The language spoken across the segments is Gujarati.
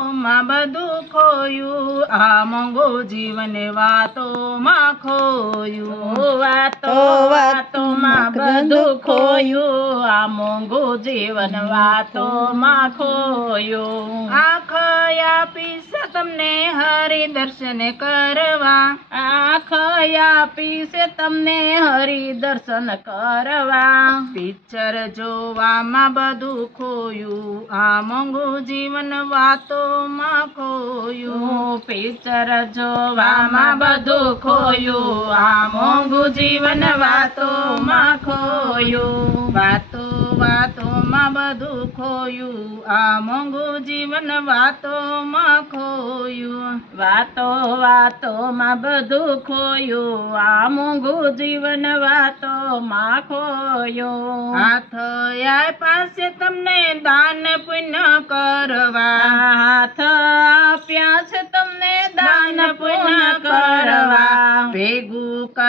માં બધું ખોયું. આ મોંઘો જીવન વાતોમાં ખોયું. વાતો વાતોમાં બધું ખોયું. આ મોંઘો જીવન વાતોમાં ખોયું. આંખ આપીશ તમને હરિ દર્શન કરવા. આંખ આપીશ તમને હરિ દર્શન કરવા. પિક્ચર જોવામાં બધું ખોયું. આ મોંઘું જીવન વાતોમાં ખોયું પિક્ચર જોવામાં બધું ખોયું. આ મોંઘું જીવન વાતો માં ખોયું. વાતો વાતોમાં બધું ખોયું આ મોંઘું જીવન વાતોમાં ખોયું. વાતો, વાતોમાં બધું ખોયું આ મોંઘું જીવન વાતોમાં ખોયું. હાથ આય પાસે તમને દાન પુણ્ય કરવા. હાથ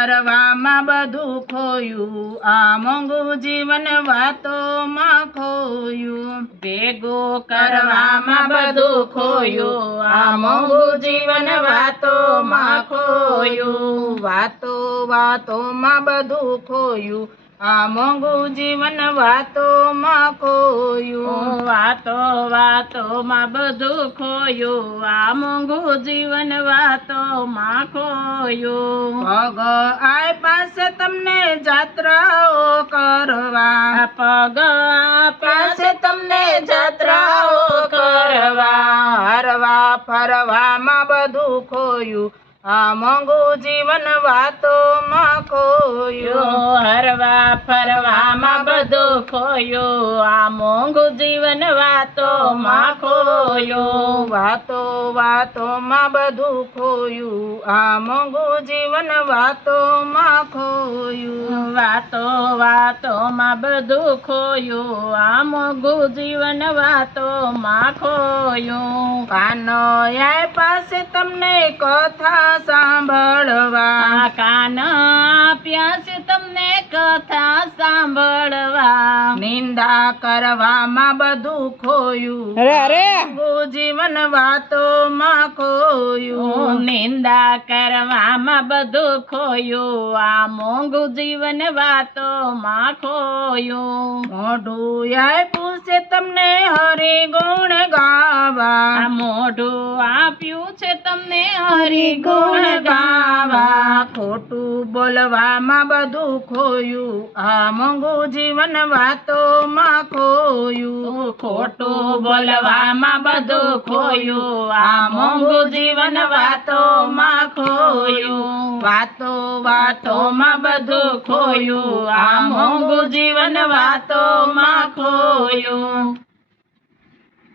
કરવામાં બધું ખોયું. આ મોંઘું જીવન વાતોમાં ખોયું. ભેગું કરવામાં બધું ખોયું. આ મોંઘું જીવન વાતોમાં ખોયું. વાતો વાતોમાં બધું ખોયું. આ મોંઘું જીવન વાતોમાં ખોયું. વાતો વાતોમાં બધું ખોયું. આ મોંઘું જીવન વાતોમાં ખોયું. પગ આય પાસે તમને જાત્રાઓ કરવા. પગ પાસે તમને જાત્રાઓ કરવા. હરવા ફરવામાં બધું ખોયું. આ મોંઘું જીવન વાતોમાં ખોયો. હરવા ફરવામાં બધું ખોયો. આ મોંઘું જીવન વાતોમાં ખોયો. વાતો વાતોમાં બધું ખોયું. આ મોંઘું જીવન વાતોમાં ખોયું. વાતો વાતોમાં બધું ખોયું. આ મોઘું જીવન વાતોમાં ખોયું. કાનો યાય પાસે તમને કથા સાંભળવા. કાન આપ્યા છે તમને કથા સાંભળવા. નિંદા કરવામાં બધું ખોયું. અરે અરે! જીવન વાતોમાં ખોયું. નિંદા કરવામાં બધું ખોયું. આ મોંઘું જીવન વાતોમાં ખોયું. મોઢું આય પૂછે તમને હરિ ગુણ ગાવા. મોઢું આપ્યું છે તમને હરિ ગુણ ગાવા. ખોટું બોલવામાં બધું ખોયું. આ મોંઘું જીવન વાતોમાં ખોયું, ખોટું બોલવામાં બધું ખોયું. આ મોંઘું જીવન વાતોમાં ખોયું. વાતો વાતોમાં બધું ખોયું. આ મોંઘું જીવન વાતોમાં ખોયું.